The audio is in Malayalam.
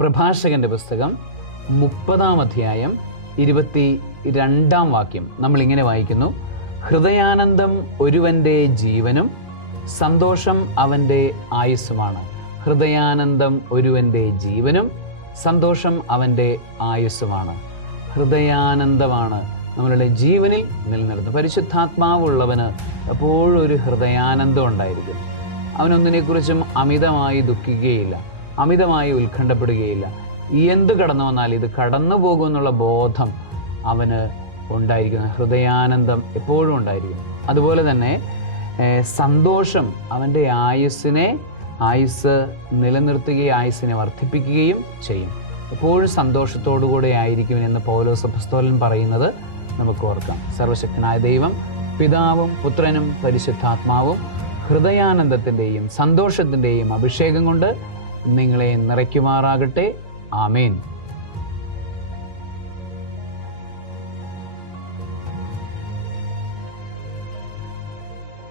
പ്രഭാഷകന്റെ പുസ്തകം മുപ്പതാം അധ്യായം ഇരുപത്തി രണ്ടാം വാക്യം. നമ്മൾ ഇങ്ങനെ വായിക്കുന്നു. ഹൃദയാനന്ദം ഒരുവന്റെ ജീവനും സന്തോഷം അവന്റെ ആയുസ്സുമാണ്. ഹൃദയാനന്ദം ഒരുവന്റെ ജീവനും സന്തോഷം അവന്റെ ആയുസ്സുമാണ്. ഹൃദയാനന്ദമാണ് നമ്മളുടെ ജീവനിൽ നിലനിർത്തുന്നത്. പരിശുദ്ധാത്മാവുള്ളവന് എപ്പോഴും ഒരു ഹൃദയാനന്ദം ഉണ്ടായിരിക്കും. അവനൊന്നിനെക്കുറിച്ചും അമിതമായി ദുഃഖിക്കുകയില്ല. അമിതമായി ഉത്കണ്ഠപ്പെടുകയില്ല. എന്ത് കടന്നു വന്നാൽ ഇത് കടന്നു പോകുമെന്നുള്ള ബോധം അവന് ഉണ്ടായിരിക്കുന്ന. ഹൃദയാനന്ദം എപ്പോഴും ഉണ്ടായിരിക്കും. അതുപോലെ തന്നെ സന്തോഷം അവന്റെ ആയുസ്സിനെ ആയുസ് നിലനിർത്തുകയും ആയുസ്സിനെ വർദ്ധിപ്പിക്കുകയും ചെയ്യും. എപ്പോഴും സന്തോഷത്തോടുകൂടെ ആയിരിക്കും എന്ന് പൗലോസ് പുസ്തോലൻ പറയുന്നത് നമുക്ക് ഓർക്കാം. സർവശക്തനായ ദൈവം പിതാവും പുത്രനും പരിശുദ്ധാത്മാവും ഹൃദയാനന്ദത്തിന്റെയും സന്തോഷത്തിന്റെയും അഭിഷേകം കൊണ്ട് നിങ്ങളെ നിറയ്ക്കുമാറാകട്ടെ. ആമേൻ.